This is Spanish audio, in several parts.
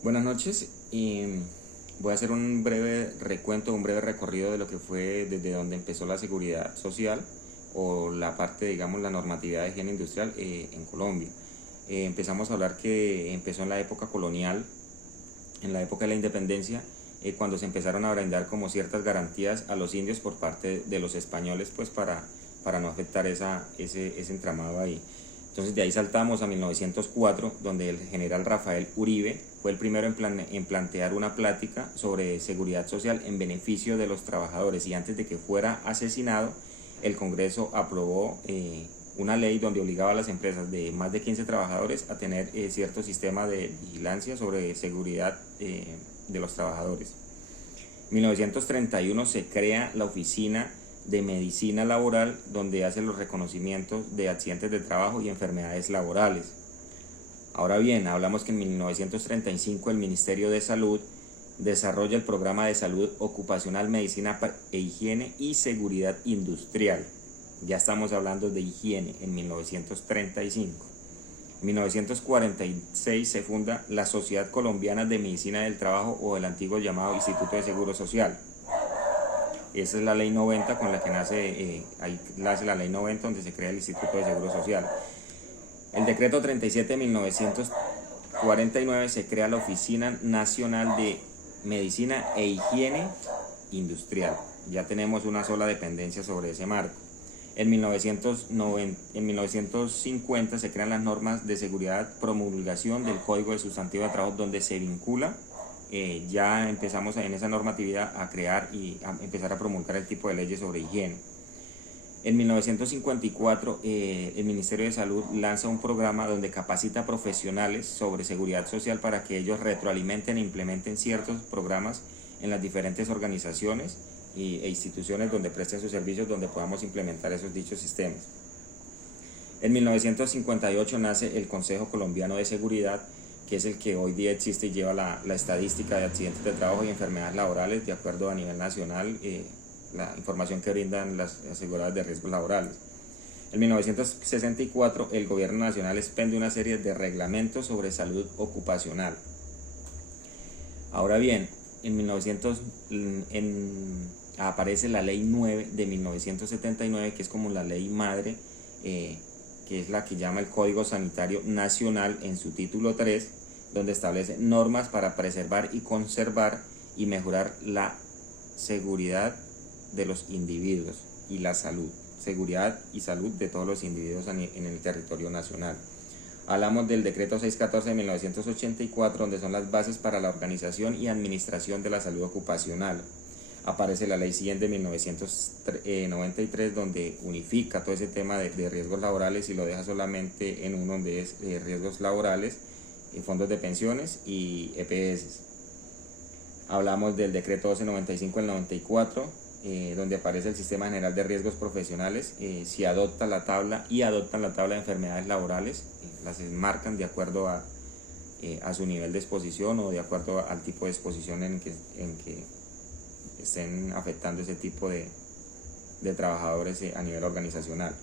Buenas noches y voy a hacer un breve recuento, un breve recorrido de lo que fue desde donde empezó la seguridad social o la parte, digamos, la normatividad de higiene industrial en Colombia. Empezamos a hablar que empezó en la época colonial, en la época de la independencia, cuando se empezaron a brindar como ciertas garantías a los indios por parte de los españoles, pues para no afectar ese entramado ahí. Entonces de ahí saltamos a 1904, donde el general Rafael Uribe fue el primero en plantear una plática sobre seguridad social en beneficio de los trabajadores, y antes de que fuera asesinado, el Congreso aprobó una ley donde obligaba a las empresas de más de 15 trabajadores a tener cierto sistema de vigilancia sobre seguridad de los trabajadores. En 1931 se crea la Oficina de Medicina Laboral, donde hace los reconocimientos de accidentes de trabajo y enfermedades laborales. Ahora bien, hablamos que en 1935 el Ministerio de Salud desarrolla el programa de salud ocupacional, medicina e higiene y seguridad industrial. Ya estamos hablando de higiene en 1935. En 1946 se funda la Sociedad Colombiana de Medicina del Trabajo, o el antiguo llamado Instituto de Seguro Social. Esa es la ley 90 con la que nace la ley 90, donde se crea el Instituto de Seguro Social. El decreto 37 de 1949 se crea la Oficina Nacional de Medicina e Higiene Industrial. Ya tenemos una sola dependencia sobre ese marco. En 1950 se crean las normas de seguridad, promulgación del Código de Sustantivo de Trabajo, donde se vincula, ya empezamos en esa normatividad a crear y a empezar a promulgar el tipo de leyes sobre higiene. En 1954 el Ministerio de Salud lanza un programa donde capacita a profesionales sobre seguridad social para que ellos retroalimenten e implementen ciertos programas en las diferentes organizaciones e instituciones donde presten sus servicios, donde podamos implementar esos dichos sistemas. En 1958 nace el Consejo Colombiano de Seguridad, que es el que hoy día existe y lleva la estadística de accidentes de trabajo y enfermedades laborales de acuerdo a nivel nacional, la información que brindan las aseguradoras de riesgos laborales. En 1964 el gobierno nacional expende una serie de reglamentos sobre salud ocupacional. Ahora bien, en 1900 aparece la ley 9 de 1979, que es como la ley madre, que es la que llama el Código Sanitario Nacional en su título 3, donde establece normas para preservar y conservar y mejorar la seguridad de los individuos y la salud, seguridad y salud de todos los individuos en el territorio nacional. Hablamos del decreto 614 de 1984, donde son las bases para la organización y administración de la salud ocupacional. Aparece la ley 100 de 1993, donde unifica todo ese tema de riesgos laborales y lo deja solamente en uno, donde es riesgos laborales, fondos de pensiones y EPS. Hablamos del decreto 1295 del 94, donde aparece el Sistema General de Riesgos Profesionales. Se adopta la tabla y adoptan la tabla de enfermedades laborales, las enmarcan de acuerdo a su nivel de exposición o de acuerdo al tipo de exposición en que estén afectando ese tipo de trabajadores a nivel organizacional.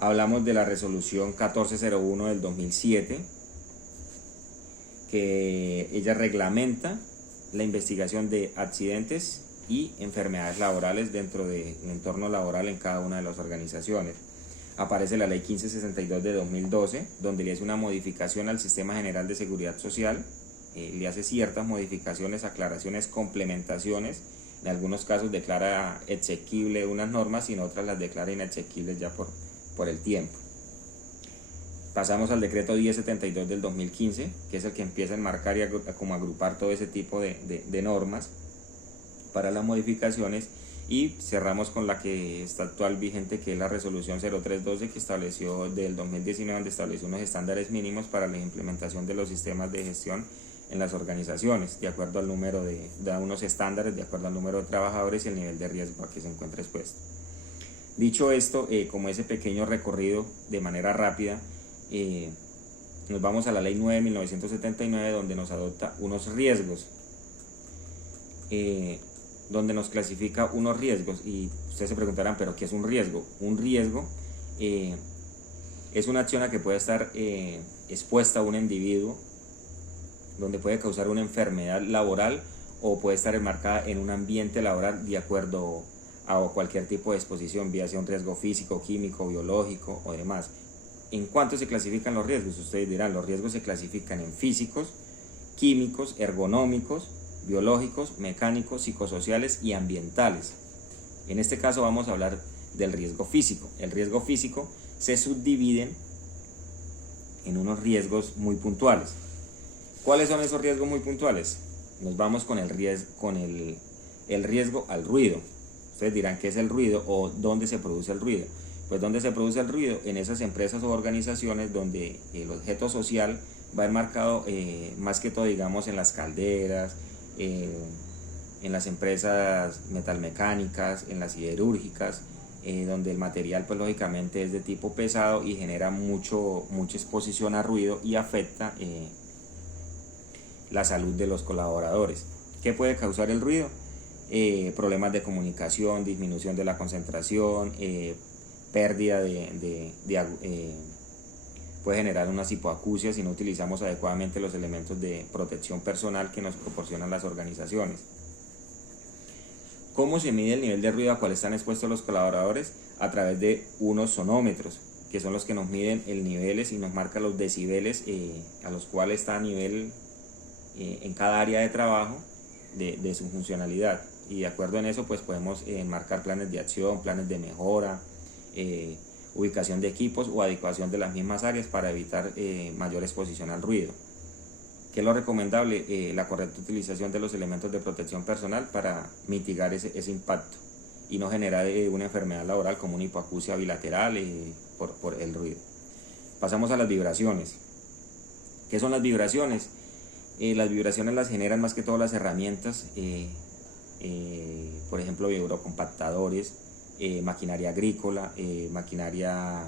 Hablamos de la resolución 1401 del 2007, que ella reglamenta la investigación de accidentes y enfermedades laborales dentro del entorno laboral en cada una de las organizaciones. Aparece la ley 1562 de 2012, donde le hace una modificación al Sistema General de Seguridad Social, le hace ciertas modificaciones, aclaraciones, complementaciones. En algunos casos declara exequible unas normas y en otras las declara inexequibles ya por el tiempo. Pasamos al decreto 1072 del 2015, que es el que empieza a enmarcar y a agrupar todo ese tipo de normas para las modificaciones, y cerramos con la que está actual vigente, que es la resolución 0312, que estableció del 2019, donde estableció unos estándares mínimos para la implementación de los sistemas de gestión en las organizaciones, de acuerdo al número da unos estándares de acuerdo al número de trabajadores y el nivel de riesgo a que se encuentra expuesto. Dicho esto, como ese pequeño recorrido de manera rápida, nos vamos a la ley 9 de 1979, donde nos adopta unos riesgos, donde nos clasifica unos riesgos. Y ustedes se preguntarán, ¿pero qué es un riesgo? Un riesgo es una acción a que puede estar expuesta a un individuo donde puede causar una enfermedad laboral o puede estar enmarcada en un ambiente laboral de acuerdo a cualquier tipo de exposición, vía sea un riesgo físico, químico, biológico o demás. ¿En cuánto se clasifican los riesgos? Ustedes dirán, los riesgos se clasifican en físicos, químicos, ergonómicos, biológicos, mecánicos, psicosociales y ambientales. En este caso vamos a hablar del riesgo físico. El riesgo físico se subdivide en unos riesgos muy puntuales. ¿Cuáles son esos riesgos muy puntuales? Nos vamos con el riesgo al ruido. Ustedes dirán, ¿qué es el ruido o dónde se produce el ruido? Pues ¿dónde se produce el ruido? En esas empresas o organizaciones donde el objeto social va enmarcado más que todo, digamos, en las calderas, en las empresas metalmecánicas, en las siderúrgicas, donde el material pues lógicamente es de tipo pesado y genera mucha exposición a ruido y afecta la salud de los colaboradores. ¿Qué puede causar el ruido? Problemas de comunicación, disminución de la concentración, pérdida puede generar unas hipoacusias si no utilizamos adecuadamente los elementos de protección personal que nos proporcionan las organizaciones. ¿Cómo se mide el nivel de ruido a cual están expuestos los colaboradores? A través de unos sonómetros, que son los que nos miden el niveles y nos marcan los decibeles a los cuales está a nivel en cada área de trabajo de su funcionalidad. Y de acuerdo en eso pues podemos marcar planes de acción, planes de mejora, ubicación de equipos o adecuación de las mismas áreas para evitar mayor exposición al ruido. ¿Qué es lo recomendable? La correcta utilización de los elementos de protección personal para mitigar ese impacto y no generar una enfermedad laboral como una hipoacusia bilateral por el ruido. Pasamos a las vibraciones. ¿Qué son las vibraciones? Las vibraciones las generan más que todo las herramientas, por ejemplo vibrocompactadores, maquinaria agrícola, maquinaria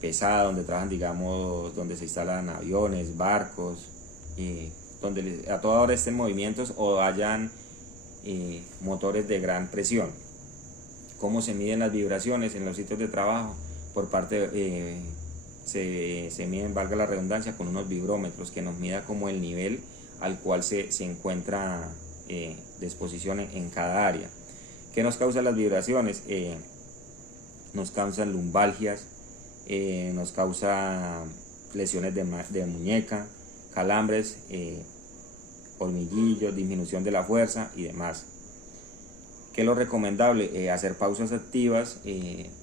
pesada, donde trabajan, digamos, donde se instalan aviones, barcos, donde a toda hora estén movimientos o hayan motores de gran presión. ¿Cómo se miden las vibraciones en los sitios de trabajo? Por parte se miden, valga la redundancia, con unos vibrómetros que nos mida como el nivel al cual se encuentra de exposición en cada área. ¿Qué nos causa las vibraciones? Nos causan lumbalgias, nos causa lesiones de muñeca, calambres, hormiguillos, disminución de la fuerza y demás. ¿Qué es lo recomendable? Hacer pausas activas,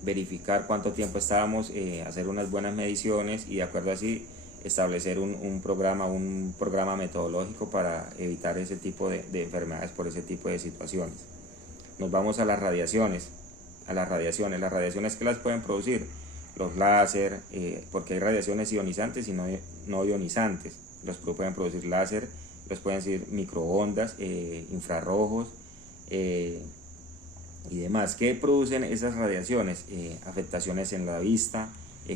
verificar cuánto tiempo estábamos, hacer unas buenas mediciones y de acuerdo así establecer un programa metodológico para evitar ese tipo de enfermedades por ese tipo de situaciones. Nos vamos a las radiaciones. Las radiaciones que las pueden producir, los láser, porque hay radiaciones ionizantes y no ionizantes. Los pueden producir láser, los pueden decir microondas, infrarrojos y demás. ¿Qué producen esas radiaciones? Afectaciones en la vista,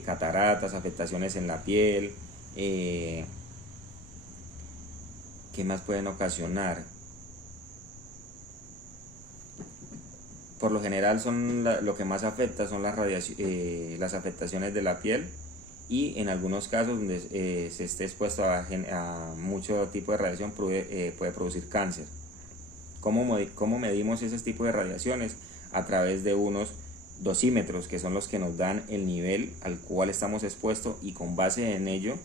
cataratas, afectaciones en la piel. ¿Qué más pueden ocasionar? Por lo general lo que más afecta son las afectaciones de la piel y en algunos casos donde se esté expuesto a mucho tipo de radiación puede producir cáncer. ¿Cómo medimos ese tipo de radiaciones? A través de unos dosímetros, que son los que nos dan el nivel al cual estamos expuestos y con base en ello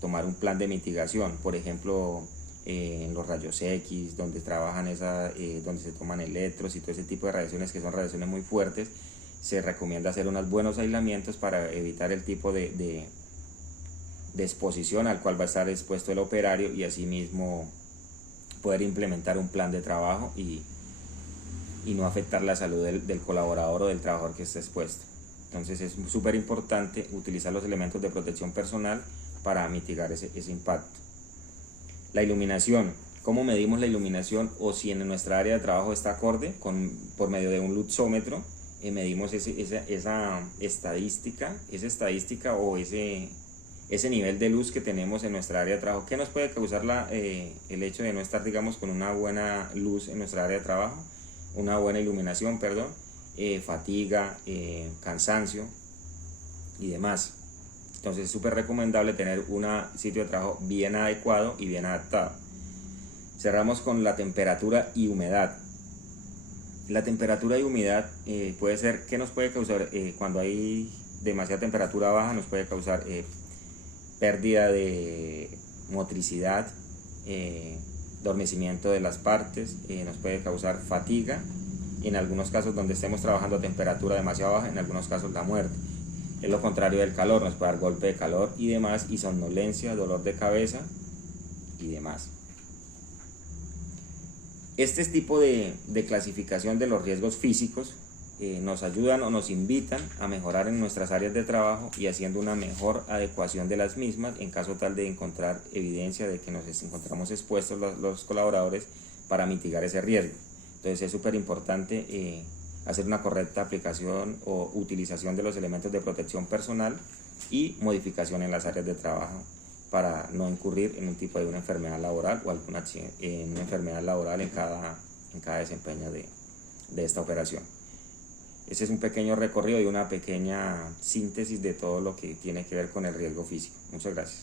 tomar un plan de mitigación. Por ejemplo, en los rayos X, donde trabajan donde se toman electros y todo ese tipo de radiaciones que son radiaciones muy fuertes, se recomienda hacer unos buenos aislamientos para evitar el tipo de exposición al cual va a estar expuesto el operario y asimismo poder implementar un plan de trabajo y no afectar la salud del colaborador o del trabajador que esté expuesto. Entonces es súper importante utilizar los elementos de protección personal para mitigar ese impacto. La iluminación. ¿Cómo medimos la iluminación o si en nuestra área de trabajo está acorde? Por medio de un luxómetro medimos esa estadística o ese nivel de luz que tenemos en nuestra área de trabajo. ¿Qué nos puede causar el hecho de no estar, digamos, con una buena luz en nuestra área de trabajo? Una buena iluminación, fatiga, cansancio y demás. Entonces es súper recomendable tener un sitio de trabajo bien adecuado y bien adaptado. Cerramos con la temperatura y humedad. La temperatura y humedad puede ser, ¿qué nos puede causar? Cuando hay demasiada temperatura baja nos puede causar pérdida de motricidad, adormecimiento de las partes, nos puede causar fatiga, y en algunos casos donde estemos trabajando a temperatura demasiado baja, en algunos casos la muerte. Es lo contrario del calor, nos puede dar golpe de calor y demás, y somnolencia, dolor de cabeza y demás. Este tipo de clasificación de los riesgos físicos nos ayudan o nos invitan a mejorar en nuestras áreas de trabajo y haciendo una mejor adecuación de las mismas en caso tal de encontrar evidencia de que nos encontramos expuestos los colaboradores para mitigar ese riesgo. Entonces es súper importante hacer una correcta aplicación o utilización de los elementos de protección personal y modificación en las áreas de trabajo para no incurrir en un tipo de una enfermedad laboral o alguna una enfermedad laboral en cada desempeño de esta operación. Ese es un pequeño recorrido y una pequeña síntesis de todo lo que tiene que ver con el riesgo físico. Muchas gracias.